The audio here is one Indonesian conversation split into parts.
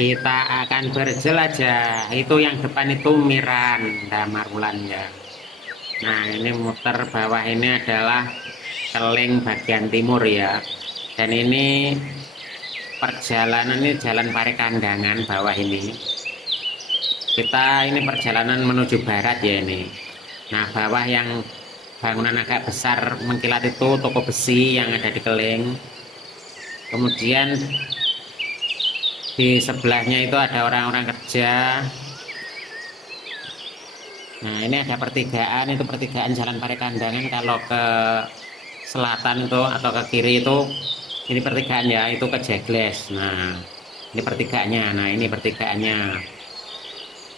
Kita akan berjelajah. Itu yang depan itu Miran Damarulan ya. Nah, ini muter bawah ini adalah Keling bagian timur ya. Dan ini perjalanan ini jalan Parekandangan bawah ini. Kita ini perjalanan menuju barat ya ini. Nah, bawah yang bangunan agak besar mengkilat itu toko besi yang ada di Keling. Kemudian di sebelahnya itu ada orang-orang kerja. Nah, ini ada pertigaan, itu pertigaan Jalan Parekandangan. Kalau ke selatan itu atau ke kiri itu ini pertigaan ya, itu ke Jegles. Nah, ini pertigaannya. Nah, ini pertigaannya.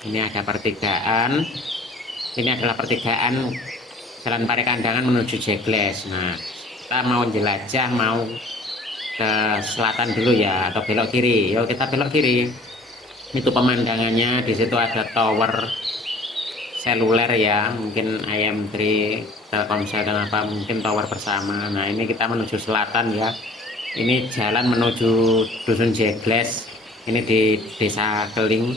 Ini ada pertigaan. Ini adalah pertigaan Jalan Parekandangan menuju Jegles. Nah, kita mau jelajah, mau ke selatan dulu ya, atau belok kiri. Yuk kita belok kiri. Itu pemandangannya. Di situ ada tower seluler ya, mungkin IM3, Telkomsel dan apa, mungkin tower bersama. Nah, ini kita menuju selatan ya. Ini jalan menuju Dusun Jegles. Ini di Desa Keling.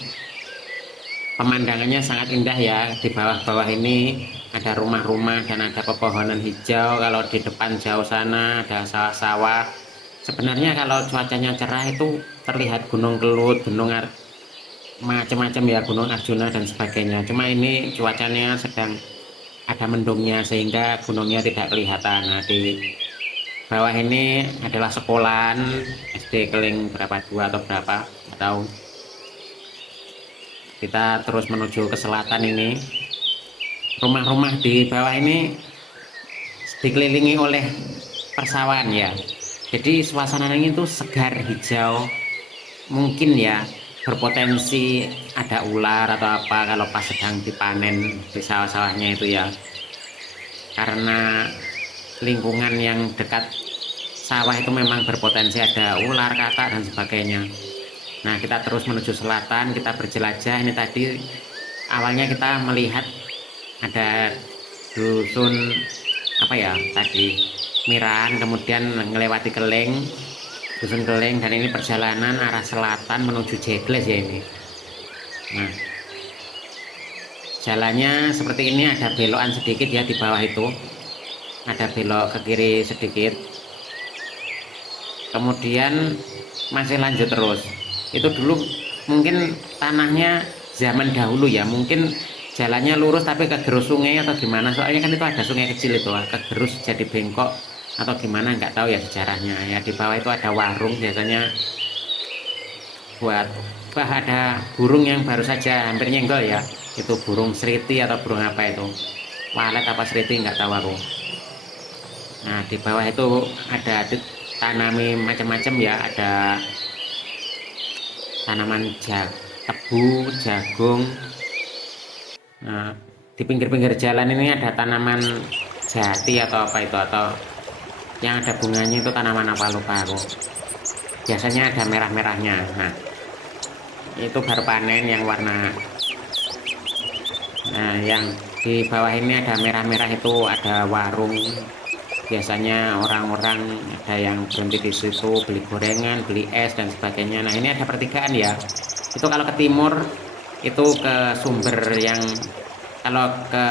Pemandangannya sangat indah ya. Di bawah-bawah ini ada rumah-rumah dan ada pepohonan hijau. Kalau di depan jauh sana ada sawah-sawah. Sebenarnya kalau cuacanya cerah itu terlihat Gunung Kelut, macam-macam ya, Gunung Arjuna dan sebagainya. Cuma ini cuacanya sedang ada mendungnya sehingga gunungnya tidak kelihatan. Nah, di bawah ini adalah sekolahan SD Keling berapa, 2 atau berapa atau kita terus menuju ke selatan. Ini rumah-rumah di bawah ini dikelilingi oleh persawahan ya, jadi suasananya itu segar hijau. Mungkin ya berpotensi ada ular atau apa kalau pas sedang dipanen di sawah-sawahnya itu ya, karena lingkungan yang dekat sawah itu memang berpotensi ada ular, katak dan sebagainya. Nah, kita terus menuju selatan, kita berjelajah. Ini tadi awalnya kita melihat ada dusun apa ya tadi, Miran, kemudian melewati Keling, dusun Keling, dan ini perjalanan arah selatan menuju Jegles ya ini. Nah, jalannya seperti ini, ada belokan sedikit ya di bawah itu, ada belok ke kiri sedikit, kemudian masih lanjut terus. Itu dulu mungkin tanahnya zaman dahulu ya, mungkin jalannya lurus tapi kegerus sungai atau gimana, soalnya kan itu ada sungai kecil itu, kegerus jadi bengkok atau gimana, nggak tahu ya sejarahnya ya. Di bawah itu ada warung biasanya buat ada burung yang baru saja hampir nyenggol ya, itu burung seriti atau burung apa itu, walet apa seriti nggak tahu aku. Nah, di bawah itu ada tanami macam-macam ya, ada tanaman tebu, jagung. Nah, di pinggir-pinggir jalan ini ada tanaman jati atau apa itu, atau yang ada bunganya itu tanaman apa lupa aku. Biasanya ada merah-merahnya. Nah, itu baru panen yang warna. Nah, yang di bawah ini ada merah-merah itu ada warung. Biasanya orang-orang ada yang berhenti di situ beli gorengan, beli es dan sebagainya. Nah, ini ada pertigaan ya. Itu kalau ke timur itu ke sumber yang, kalau ke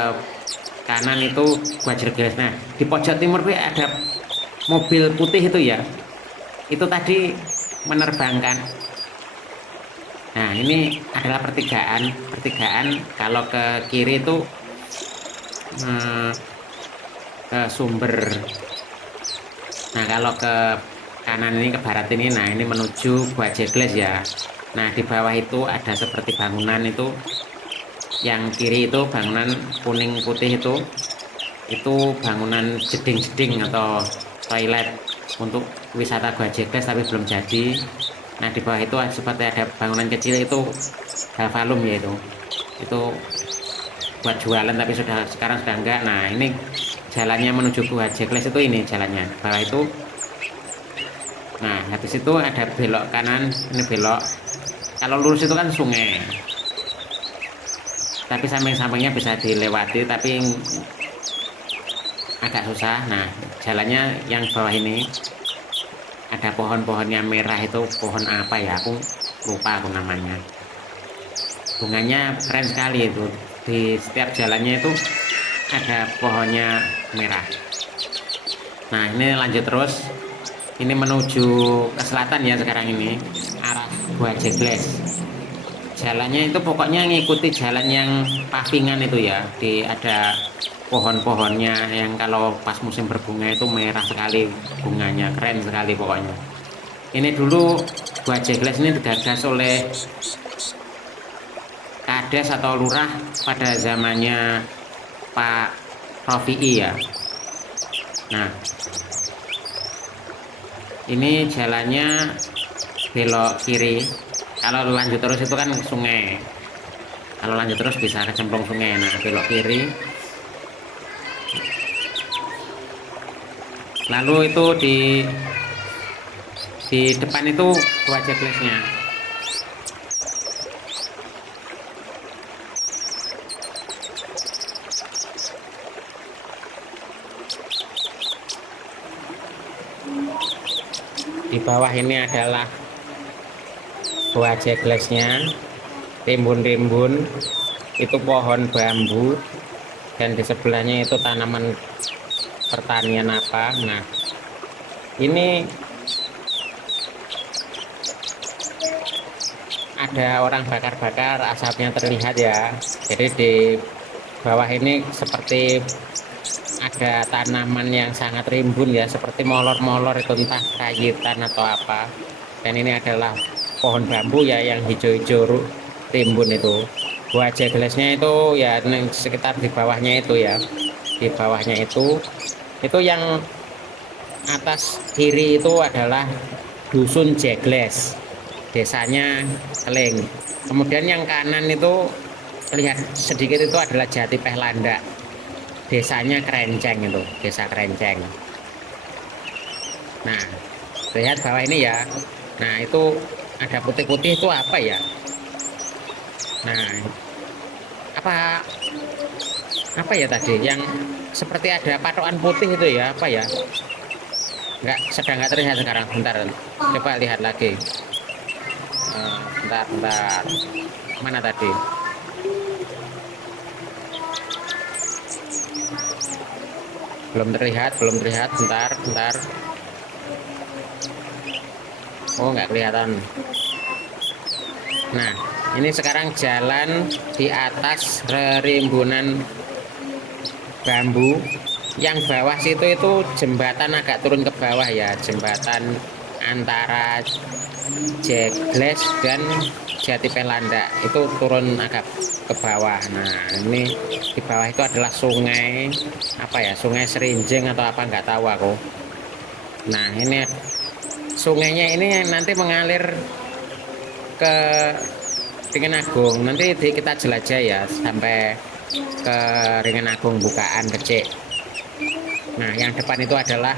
kanan itu Gua Jegles. Nah, di pojok timur ada mobil putih itu ya. Itu tadi menerbangkan. Nah, ini adalah pertigaan. Pertigaan kalau ke kiri itu ke sumber. Nah, kalau ke kanan ini, ke barat ini, nah ini menuju Gua Jegles ya. Nah, di bawah itu ada seperti bangunan itu, yang kiri itu bangunan kuning putih itu bangunan jeding-jeding atau toilet untuk wisata Gua Jegles tapi belum jadi. Nah, di bawah itu seperti ada bangunan kecil itu Havalum ya, itu buat jualan tapi sekarang sudah enggak. Nah, ini jalannya menuju Gua Jegles itu, ini jalannya bawah itu. Nah, habis itu ada belok kanan, ini belok. Kalau lurus itu kan sungai, tapi samping-sampingnya bisa dilewati tapi agak susah. Nah, jalannya yang bawah ini ada pohon-pohonnya merah, itu pohon apa ya, aku lupa aku namanya. Bunganya keren sekali itu, di setiap jalannya itu ada pohonnya merah. Nah ini lanjut terus, ini menuju ke selatan ya sekarang ini, arah Gua Jegles. Jalannya itu pokoknya ngikuti jalan yang pavingan itu ya, di ada pohon-pohonnya yang kalau pas musim berbunga itu merah sekali bunganya, keren sekali pokoknya. Ini dulu Gua Jegles ini digagas oleh Kades atau lurah pada zamannya Pak Rofi'i ya. Nah ini jalannya belok kiri, kalau lanjut terus itu kan sungai, kalau lanjut terus bisa kecemplung sungai. Nah belok kiri, lalu itu di depan itu Gua Jeglesnya. Di bawah ini adalah Gua Jeglesnya, rimbun-rimbun itu pohon bambu, dan di sebelahnya itu tanaman pertanian apa. Nah ini ada orang bakar-bakar, asapnya terlihat ya. Jadi di bawah ini seperti ada tanaman yang sangat rimbun ya, seperti molor-molor itu, entah kayitan atau apa. Dan ini adalah pohon bambu ya yang hijau-hijau rimbun itu. Gua Jeglesnya itu ya sekitar di bawahnya itu ya, di bawahnya itu yang atas kiri itu adalah Dusun Jegles, desanya Keleng. Kemudian yang kanan itu lihat sedikit itu adalah Jati Pehlanda, desanya Kerenceng, itu desa Kerenceng. Nah lihat bawah ini ya, nah itu ada putih-putih itu apa ya, nah apa ya tadi yang seperti ada patokan putih itu ya, apa ya, sedang nggak terlihat sekarang. Bentar, coba lihat lagi. Bentar, mana tadi? Belum terlihat. Bentar. Oh, nggak kelihatan. Nah ini sekarang jalan di atas rimbunan bambu. Yang bawah situ itu jembatan agak turun ke bawah ya, jembatan antara Jegles dan Jati Pehlanda itu turun agak ke bawah. Nah ini di bawah itu adalah sungai apa ya, sungai Serinjeng atau apa nggak tahu aku. Nah ini sungainya ini nanti mengalir ke Ringen Agung, nanti kita jelajah ya sampai ke Ringen Agung Bukaan Kecik. Nah yang depan itu adalah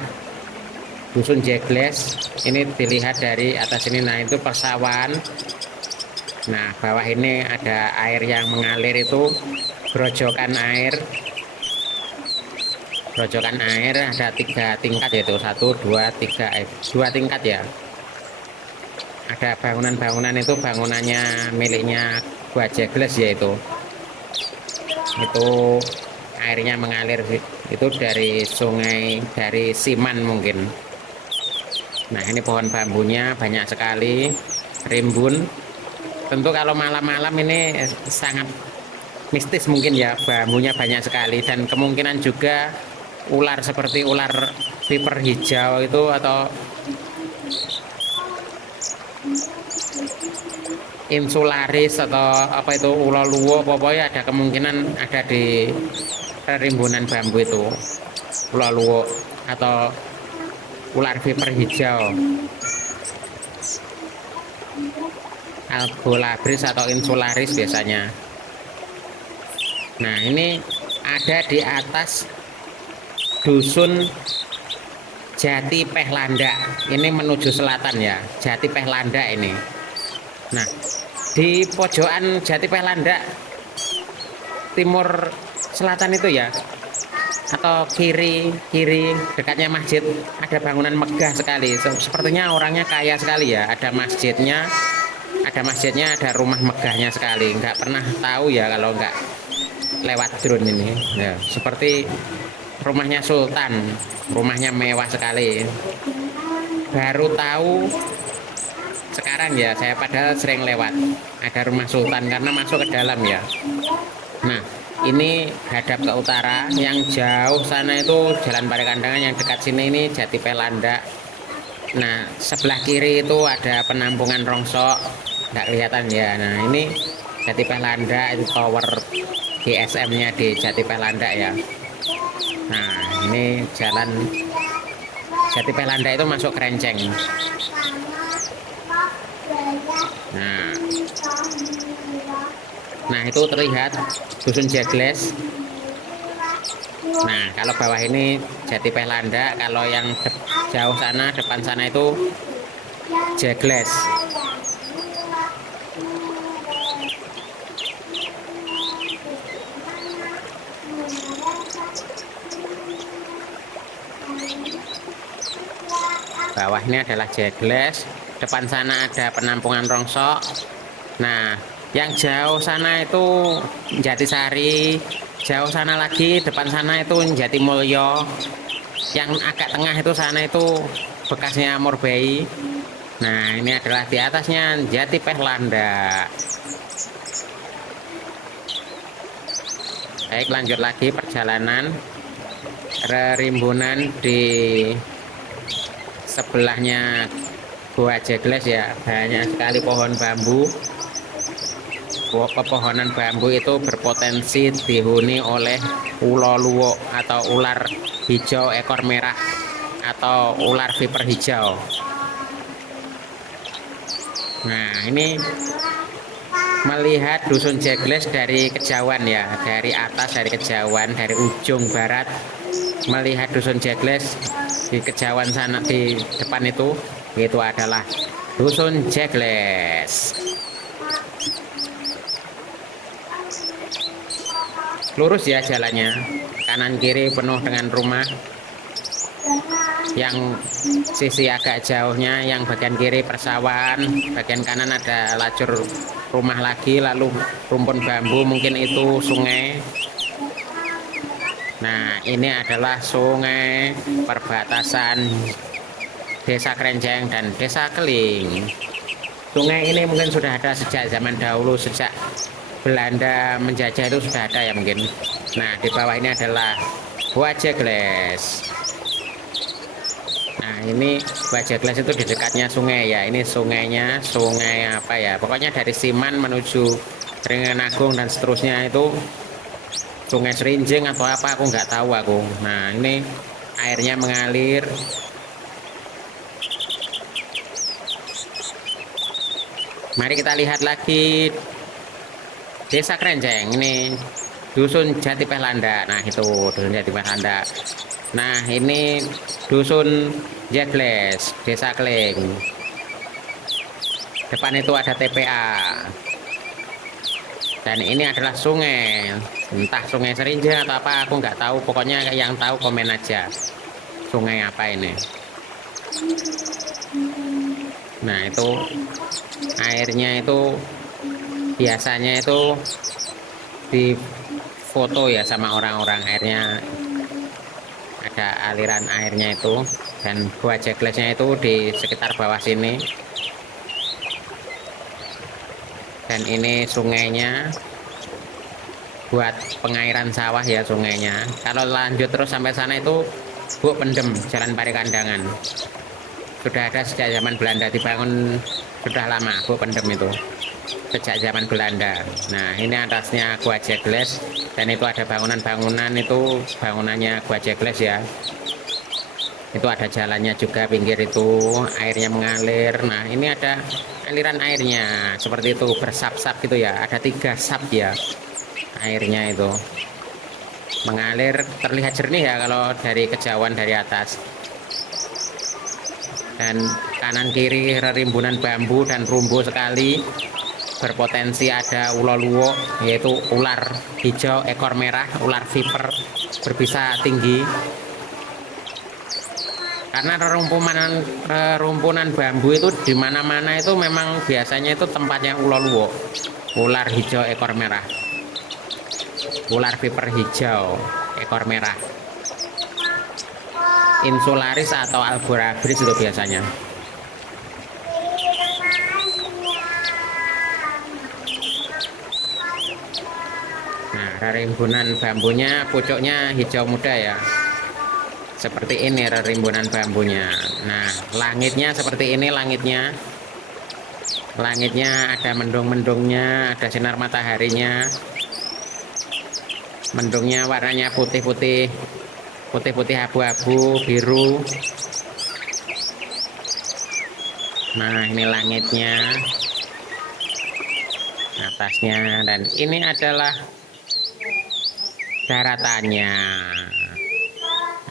Dusun Jegles, ini dilihat dari atas ini. Nah itu persawahan. Nah bawah ini ada air yang mengalir, itu grojokan air ada 3 tingkat yaitu 1, 2, 3, 2 tingkat ya. Ada bangunan-bangunan, itu bangunannya miliknya Gua Jegles yaitu itu airnya mengalir itu dari sungai, dari Siman mungkin. Nah ini pohon bambunya banyak sekali, rimbun. Tentu kalau malam-malam ini sangat mistis mungkin ya, bambunya banyak sekali, dan kemungkinan juga ular seperti ular viper hijau itu atau insularis atau apa itu ulo luwo, pokoknya ada kemungkinan ada di rimbunan bambu itu, ulo luwo atau ular viper hijau, albolabris atau insularis biasanya. Nah ini ada di atas Dusun Jati Pehlanda, ini menuju selatan ya, Jati Pehlanda ini. Nah di pojokan Jati Pehlanda timur selatan itu ya, atau kiri dekatnya masjid, ada bangunan megah sekali, sepertinya orangnya kaya sekali ya. Ada masjidnya, ada masjidnya, ada rumah megahnya sekali. Nggak pernah tahu ya kalau nggak lewat drone ini. Ya, seperti rumahnya Sultan, rumahnya mewah sekali. Baru tahu sekarang ya, saya padahal sering lewat. Ada rumah Sultan karena masuk ke dalam ya. Nah, ini hadap ke utara, yang jauh sana itu Jalan Parekandangan, yang dekat sini ini Jati Pelanda. Nah, sebelah kiri itu ada penampungan Rongsok, nggak kelihatan ya. Nah, ini Jati Pelanda, itu tower GSM-nya di Jati Pelanda ya. Nah, ini jalan Jati Pelanda itu masuk Kerenceng. Nah, nah itu terlihat Dusun Jagles. Nah, kalau bawah ini Jati Pelanda, kalau yang jauh sana, depan sana itu Jagles. Bawah ini adalah Jagles, depan sana ada penampungan Rongsok. Nah, yang jauh sana itu Jatisari, jauh sana lagi depan sana itu Jatimulyo, yang agak tengah itu sana itu bekasnya Murbei. Nah, ini adalah di atasnya Jati Pelanda. Baik, lanjut lagi perjalanan. Rerimbunan di sebelahnya Gua Jagles ya, banyak sekali pohon bambu. Pepohonan bambu itu berpotensi dihuni oleh ulo luwuk atau ular hijau ekor merah atau ular viper hijau. Nah, ini melihat Dusun Jagles dari kejauhan ya, dari atas, dari kejauhan, dari ujung barat, melihat Dusun Jagles di kejauhan sana, di depan itu adalah Dusun Jagles. Lurus ya jalannya, kanan kiri penuh dengan rumah. Yang sisi agak jauhnya, yang bagian kiri persawahan, bagian kanan ada lajur rumah lagi, lalu rumpun bambu, mungkin itu sungai. Nah, ini adalah sungai perbatasan Desa Kerenceng dan Desa Keling. Sungai ini mungkin sudah ada sejak zaman dahulu, sejak Belanda menjajah itu sudah ada ya mungkin. Nah, di bawah ini adalah Gua Jagles. Nah, ini Gua Jagles itu di dekatnya sungai ya. Ini sungainya, sungai apa ya? Pokoknya dari Siman menuju Ringenagung dan seterusnya itu Sungai Serinjing atau apa, aku nggak tahu aku. Nah, ini airnya mengalir. Mari kita lihat lagi Desa Kerenceng, ini Dusun Jati Pelanda. Nah, itu Dusun Jati Pelanda. Nah, ini Dusun Jagles, Desa Keling. Depan itu ada TPA. Dan ini adalah sungai, entah sungai Serinjing atau apa, aku nggak tahu. Pokoknya yang tahu komen aja, sungai apa ini. Nah, itu airnya itu biasanya itu di foto ya sama orang-orang, airnya ada aliran airnya itu. Dan Gua Jaglesnya itu di sekitar bawah sini. Dan ini sungainya buat pengairan sawah ya sungainya. Kalau lanjut terus sampai sana itu Buk Pendem, Jalan Parekandangan. Sudah ada sejak zaman Belanda, dibangun sudah lama Buk Pendem itu, sejak zaman Belanda. Nah, ini atasnya Gua Jagles, dan itu ada bangunan-bangunan, itu bangunannya Gua Jagles ya. Itu ada jalannya juga, pinggir itu airnya mengalir. Nah, ini ada aliran airnya seperti itu, bersap-sap gitu ya. Ada 3 sap ya airnya itu mengalir, terlihat jernih ya kalau dari kejauhan dari atas. Dan kanan kiri rimbunan bambu dan rumbuh sekali, berpotensi ada ulo luwuk, yaitu ular hijau ekor merah, ular viper berbisa tinggi. karena rerumpunan bambu itu di mana-mana itu memang biasanya itu tempatnya ular hijau ekor merah, ular viper hijau ekor merah, insularis atau alborabris itu biasanya. Nah, rimbunan bambunya pucuknya hijau muda ya. Seperti ini rimbunan bambunya. Nah, langitnya seperti ini langitnya. Langitnya ada mendung-mendungnya, ada sinar mataharinya. Mendungnya warnanya putih-putih, putih-putih abu-abu, biru. Nah, ini langitnya, atasnya, dan ini adalah daratannya.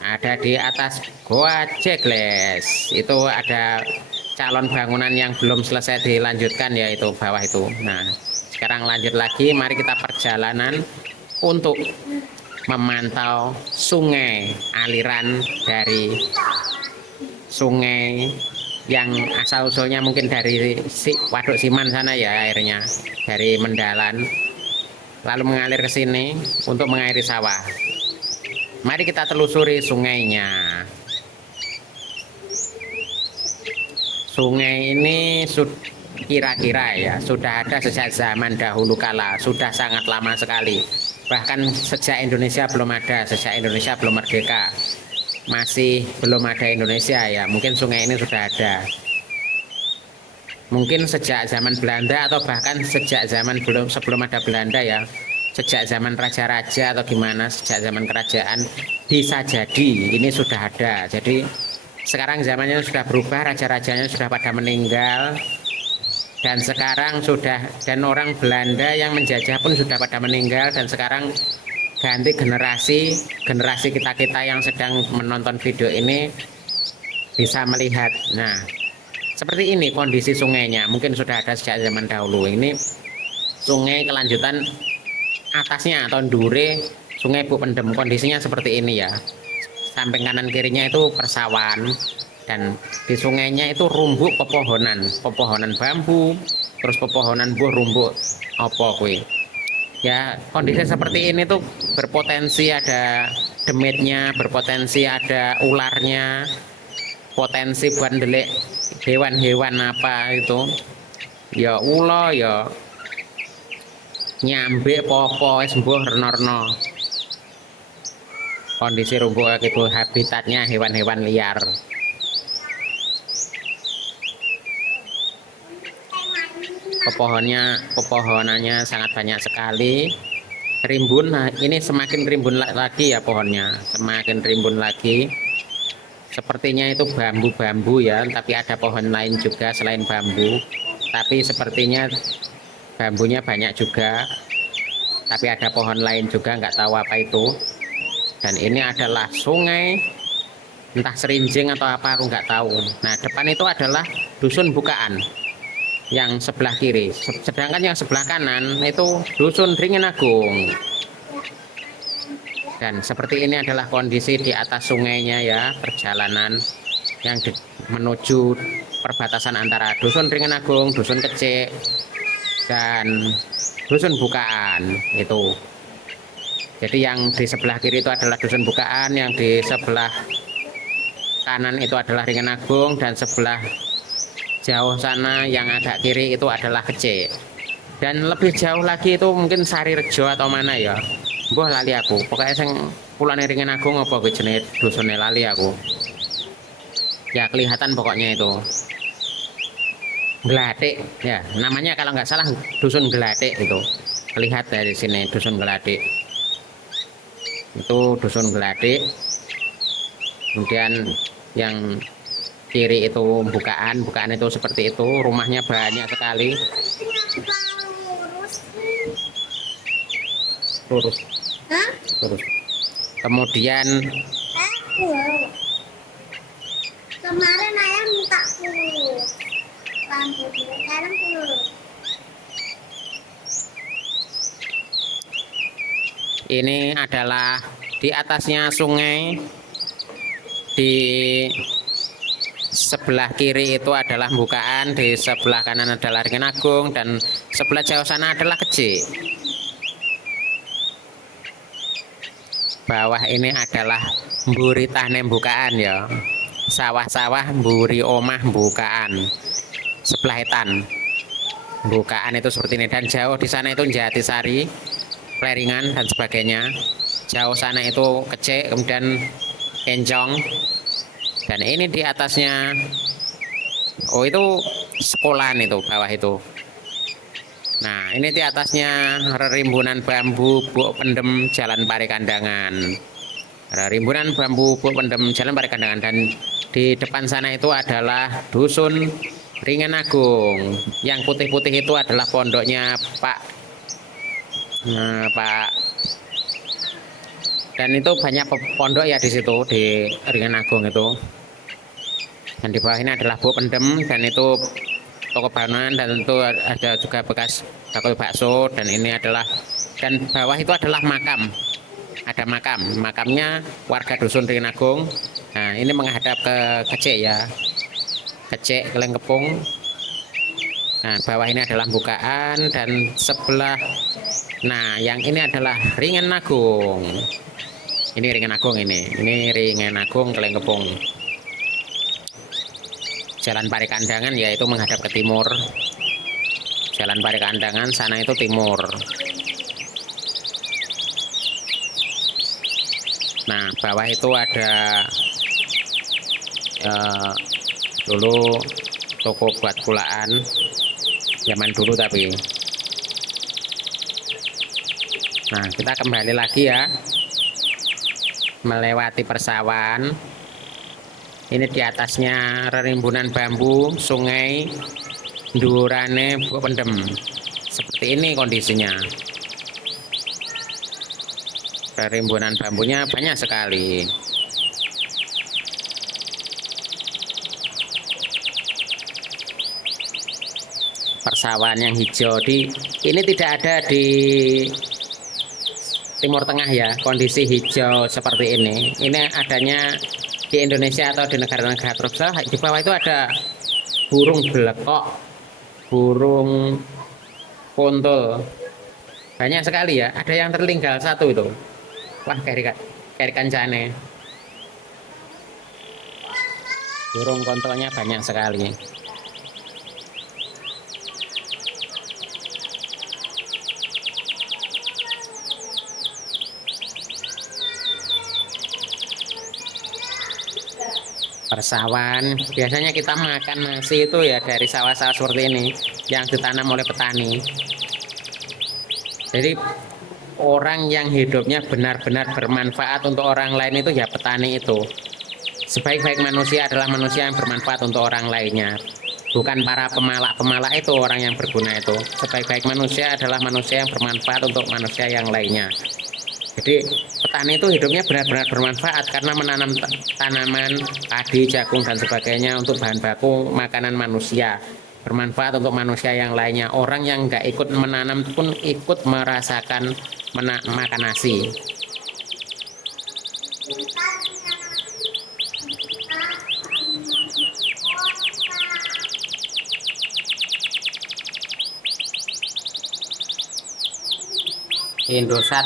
Ada di atas Goa Jegles. Itu ada calon bangunan yang belum selesai dilanjutkan, yaitu bawah itu. Nah, sekarang lanjut lagi, mari kita perjalanan untuk memantau sungai, aliran dari sungai yang asal usulnya mungkin dari Waduk Siman sana ya, airnya dari Mendalan lalu mengalir ke sini untuk mengairi sawah. Mari kita telusuri sungainya. Sungai ini kira-kira ya sudah ada sejak zaman dahulu kala, sudah sangat lama sekali. Bahkan sejak Indonesia belum ada, sejak Indonesia belum merdeka, masih belum ada Indonesia ya. Mungkin sungai ini sudah ada. Mungkin sejak zaman Belanda atau bahkan sejak zaman sebelum ada Belanda ya. Sejak zaman raja-raja atau gimana, sejak zaman kerajaan bisa jadi ini sudah ada. Jadi sekarang zamannya sudah berubah, raja-rajanya sudah pada meninggal, dan sekarang dan orang Belanda yang menjajah pun sudah pada meninggal, dan sekarang ganti generasi kita yang sedang menonton video ini bisa melihat. Nah, seperti ini kondisi sungainya, mungkin sudah ada sejak zaman dahulu. Ini sungai kelanjutan atasnya atau dure Sungai Bu Pendem, kondisinya seperti ini ya. Samping kanan kirinya itu persawahan, dan di sungainya itu rumbuk pepohonan bambu, terus pepohonan buah rumbuk apa kuwi. Ya, kondisi seperti ini tuh berpotensi ada demitnya, berpotensi ada ularnya, potensi buat ndelik hewan-hewan apa itu. Ya ula ya nyambe popo wis mbuh rena-rena. Kondisi rumbuk itu habitatnya hewan-hewan liar. Pepohonannya sangat banyak sekali. Rimbun, nah ini semakin rimbun lagi ya pohonnya, semakin rimbun lagi. Sepertinya itu bambu-bambu ya, tapi ada pohon lain juga selain bambu. Tapi sepertinya bambunya banyak juga, tapi ada pohon lain juga, nggak tahu apa itu. Dan ini adalah sungai, entah Serinjing atau apa aku nggak tahu. Nah, depan itu adalah Dusun Bukaan yang sebelah kiri, sedangkan yang sebelah kanan itu Dusun Ringin Agung. Dan seperti ini adalah kondisi di atas sungainya ya, perjalanan yang menuju perbatasan antara Dusun Ringin Agung, Dusun Kecik, dan Dusun Bukaan itu. Jadi yang di sebelah kiri itu adalah Dusun Bukaan, yang di sebelah kanan itu adalah Ringin Agung, dan sebelah jauh sana yang agak kiri itu adalah Kecik. Dan lebih jauh lagi itu mungkin Sarirejo atau mana ya. Mbah lali aku. Pokoknya sing kulane Ringin Agung apa kuwi jenenge dusune lali aku. Ya kelihatan pokoknya itu. Gelatik ya, namanya kalau nggak salah Dusun Gelatik itu. Lihat dari sini Dusun Gelatik. Itu Dusun Gelatik. Kemudian yang kiri itu bukaan itu seperti itu, rumahnya banyak sekali. Lurus. Kemudian kemarin ayah minta lampu sekarang ini adalah di atasnya sungai, di sebelah kiri itu adalah bukaan, di sebelah kanan adalah ringan agung, dan sebelah jauh sana adalah kecik. Bawah ini adalah mburi tahne bukaan ya. Sawah-sawah mburi omah bukaan. Sebelah etan. Bukaan itu seperti ini, dan jauh di sana itu Jatisari, Pleringan dan sebagainya. Jauh sana itu kecik, kemudian Kencong. Dan ini di atasnya, oh itu sekolahan itu, bawah itu. Nah, ini di atasnya Rerimbunan Bambu Buk Pendem Jalan Parikandangan. Rerimbunan Bambu Buk Pendem Jalan Parikandangan, dan di depan sana itu adalah Dusun Ringan Agung. Yang putih-putih itu adalah pondoknya Pak. Dan itu banyak pondok ya di situ di Ringan Agung itu. Dan di bawah ini adalah Buk Pendem, dan itu toko bangunan, dan itu ada juga bekas bakul bakso, dan ini adalah, dan bawah itu adalah makam, ada makamnya warga dusun Ringan Agung. Nah, ini menghadap ke Kecik ya, Kecik Kelengkepung. Nah, bawah ini adalah bukaan, dan sebelah, nah yang ini adalah Ringan Agung. Ini Ringan Agung, ini Ringan Agung Kelengkepung. Jalan Parikandangan yaitu menghadap ke timur. Jalan Parikandangan sana itu timur. Nah, bawah itu ada dulu toko buat kulaan zaman dulu tapi. Nah, kita kembali lagi ya, melewati persawahan. Ini di atasnya Rerimbunan Bambu, sungai, Durane Buk Pendem. Seperti ini kondisinya. Rerimbunan bambunya banyak sekali. Persawahan yang hijau ini tidak ada di Timur Tengah ya, kondisi hijau seperti ini. Ini adanya di Indonesia atau di negara-negara tropis. Di bawah itu ada burung belekok, burung kuntul, banyak sekali ya. Ada yang tertinggal satu itu, wah keri kancane. Burung kontolnya banyak sekali. Persawahan biasanya kita makan nasi itu ya dari sawah-sawah seperti ini yang ditanam oleh petani. Jadi orang yang hidupnya benar-benar bermanfaat untuk orang lain itu ya petani itu. Sebaik-baik manusia adalah manusia yang bermanfaat untuk orang lainnya, bukan para pemalak-pemalak itu orang yang berguna itu. Sebaik-baik manusia adalah manusia yang bermanfaat untuk manusia yang lainnya. Jadi petani itu hidupnya benar-benar bermanfaat karena menanam tanaman, padi, jagung dan sebagainya untuk bahan baku makanan manusia. Bermanfaat untuk manusia yang lainnya. Orang yang nggak ikut menanam pun ikut merasakan makan nasi. Indosat